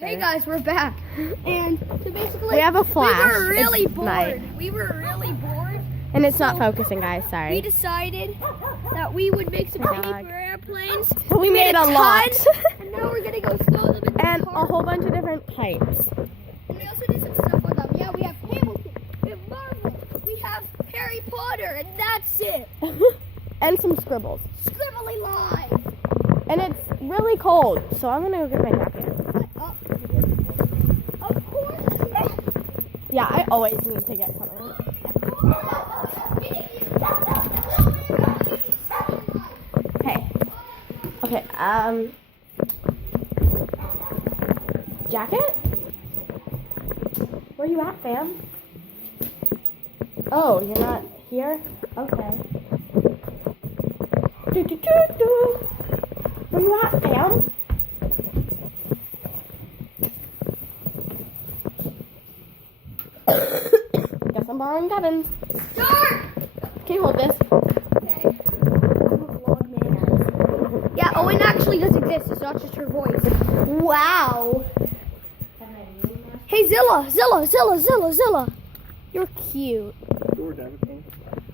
Hey guys, we're back. And so basically, we have a flash. We were really It's bored. night. We were really bored. And it's So, not focusing, guys. Sorry. We decided that we would make some Dog. paper airplanes. We made a ton, lot. And now we're gonna go throw them in the And a park. whole bunch of different types. And we also did some stuff with them. Yeah, we have Hamilton, we have Marvel, we have Harry Potter, and that's it. And some scribbles. Scribbly lines. And it's really cold, so I'm gonna go get my jacket. Of course. Yeah, I always need to get something. Hey. Okay, jacket? Where you at, fam? Oh, you're not here? Okay. Do. Where you at, fam? Guess I'm borrowing Devin's. Start! Can you hold this? Yeah, Owen actually does exist. It's not just her voice. Wow. Hey, Zilla. You're cute.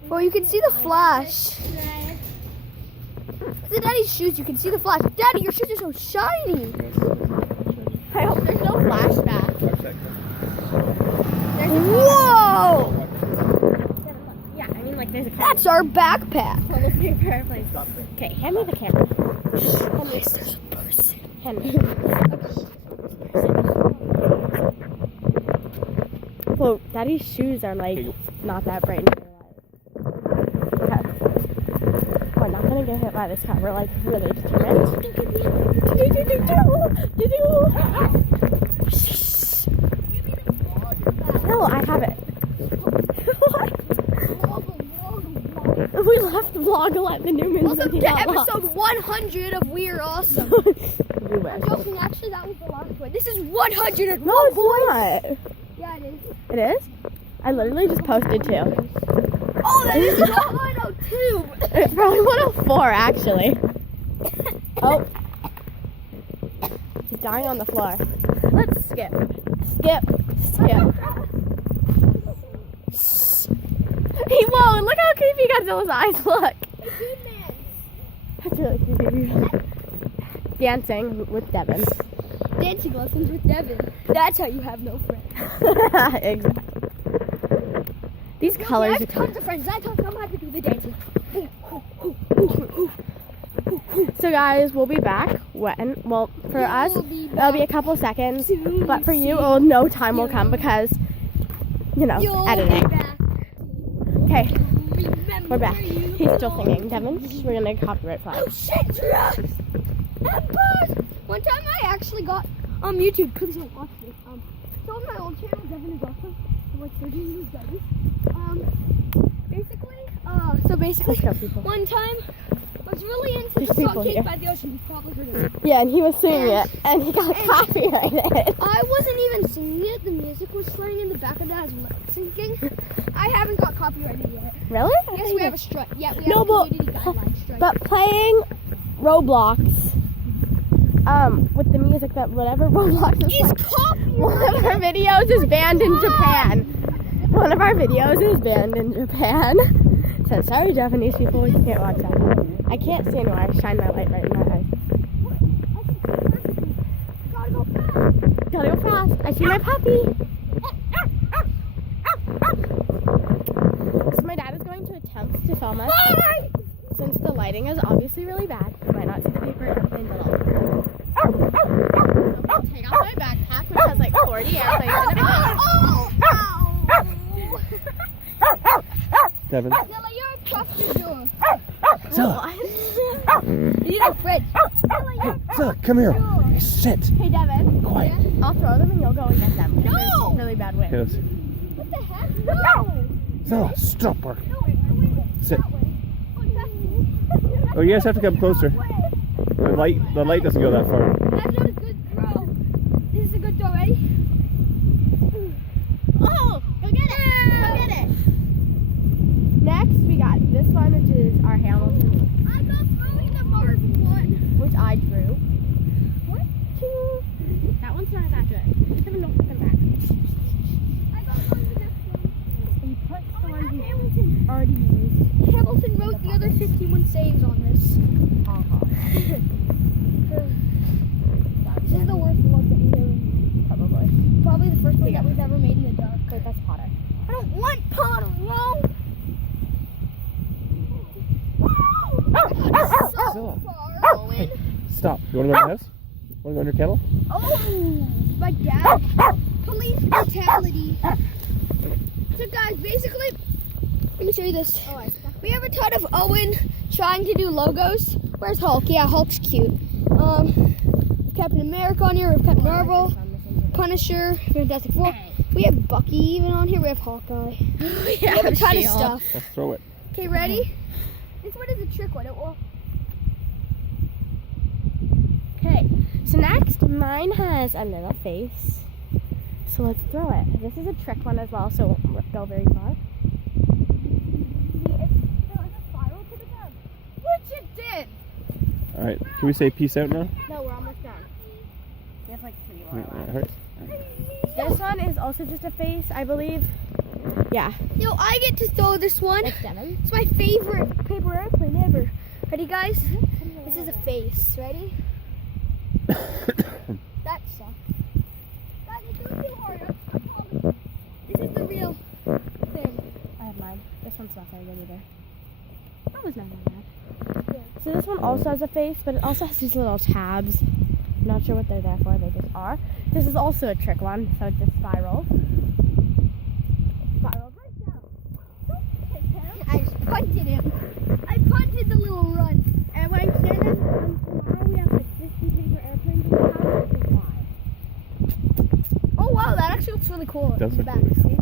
Well, you can see the flash. The daddy's shoes, you can see the flash. Daddy, your shoes are so shiny. I hope there's no flashback. Whoa! Yeah, I mean, like, there's a That's our backpack. Okay, hand me the camera. There's a person. Hand me. Whoa, Daddy's shoes are, like, not that bright in real life. Okay. We're not gonna get hit by this car. We're, like, really determined. No, I have it. What? We left vlog at the Newmans. Welcome to episode 100 of We're Awesome. We wish. I'm joking, actually that was the last one. This is 101. No, it's not. Yeah, it is. It is? I literally just posted two. Oh, that is not 102. It's probably 104, actually. Oh. He's dying on the floor. Let's skip. Skip. Whoa, look how creepy Godzilla's eyes look. That's really creepy. Dancing with Devin. Dancing lessons with Devin. That's how you have no friends. Exactly. These I colors are have tons of friends. I'm happy to do the dancing. So guys, we'll be back when, well, for us, will be it'll be a back couple seconds, soon. but for you, no time will come because, you know, You'll editing. be back. Okay, Remember we're back. you He's still singing. Devin, we're gonna copyright flag. Oh shit, drugs! Embers! One time I actually got on YouTube, please don't watch this. So on my old channel, Devin is awesome. I'm like 30 years studies. Basically, Let's go, people. one time I was really into There's the song people Cake here. by the Ocean. You've probably heard of it. Yeah, and he was singing it, and he got copyrighted. I wasn't even singing it. The music was playing in the back of that. I was lip syncing. I haven't got copyrighted yet. Really? Yes, we have a strike. Yeah, we have No, a community guideline strike. But playing Roblox, with the music that whatever Roblox is It's playing, one of our videos is banned in Japan. One of our videos is banned in Japan. So sorry, Japanese people, you can't watch that. I can't see anywhere. I shine my light right in my eyes. Gotta go fast. Gotta go fast. I see my puppy. So my dad is going to attempt to film us. Since the lighting is obviously really bad, you might not see the paper airplanes at all. I'm gonna take off my backpack, which has like 40 airplanes in it. Devin. Zilla, you're a professor. Zilla. You need a fridge. Zilla, come here. Sit. Hey Devin, Quiet. I'll throw them and you'll go and get them. No! There's really bad wind. Yes. What the heck? No! Zilla, stop working. No, wait. Sit. That way. Oh, that's Oh, you guys have to come closer. The light doesn't go that far. That's not a good throw. This is a good throw. Ready? Oh, go get it! Go get it! Next, we got this one, which is our Hamilton, I'm not throwing the Marvel one. which I drew. 1, 2. That one's not that sayings on this. This is the worst vlog that we've ever. Probably the first one that we've ever made in the dark. Wait, that's Potter. I don't want Potter, no! Zilla. Far, Owen. Stop. You want to go in the house? Want to go in your kennel? Oh, my dad. Police brutality. So guys, basically, let me show you this. We have a ton of Owen trying to do logos. Where's Hulk? Yeah, Hulk's cute. Captain America on here. We have Captain Marvel, Punisher, Fantastic Four. We have Bucky even on here. We have Hawkeye. We have a ton of stuff. Let's throw it. Okay, ready? This one is a trick one. It will. Okay, so next, mine has a little face. So let's throw it. This is a trick one as well, so it won't go very far. Which it did. All right. Can we say peace out now? No, we're almost done. We have like 3 more left. All right. This one is also just a face, I believe. Yeah. Yo, I get to throw this one. It's Devin. It's my favorite paper airplane ever. Ready, guys? This is a face. Ready? That sucks. Guys, it's doing too hard. I promise. This is the real thing. I have mine. This one's not very good either. That was not that bad. So this one also has a face, but it also has these little tabs. Not sure what they're there for, they just are. This is also a trick one, so it just spirals. Spiraled right down. I just punted him. I punted the little run. And when I share them, tomorrow we have like 50 paper airplanes in the house, which is why. Oh wow, that actually looks really cool. Does in the look back. really See?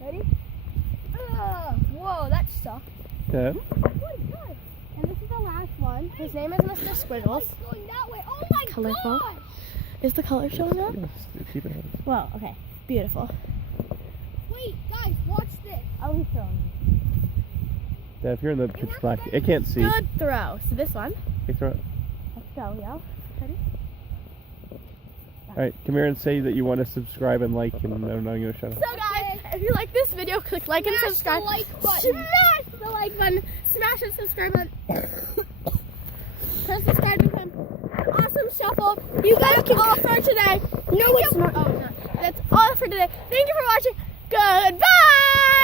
Ready? Whoa, that sucked. Dad? And this is the last one. His name is Mr. Squiggles. It's going that way. Oh my Colorful. god. Is the color showing up? Yes, keep it. Well, okay. Beautiful. Wait, guys, watch this. Oh, he's throwing. Dad, if you're in the pitch black, I can't see. Good throw. So this one. Okay, throw it. Let's go, yo. Ready? All right, come here and say that you want to subscribe and like, and then I'm going to shut up. So guys, if you like this video, click like and subscribe. The like button. Smash the like button. Smash the subscribe button. Press subscribe to become an awesome shuffle. You guys can all for today. No, it's not. Oh, no. That's all for today. Thank you for watching. Goodbye.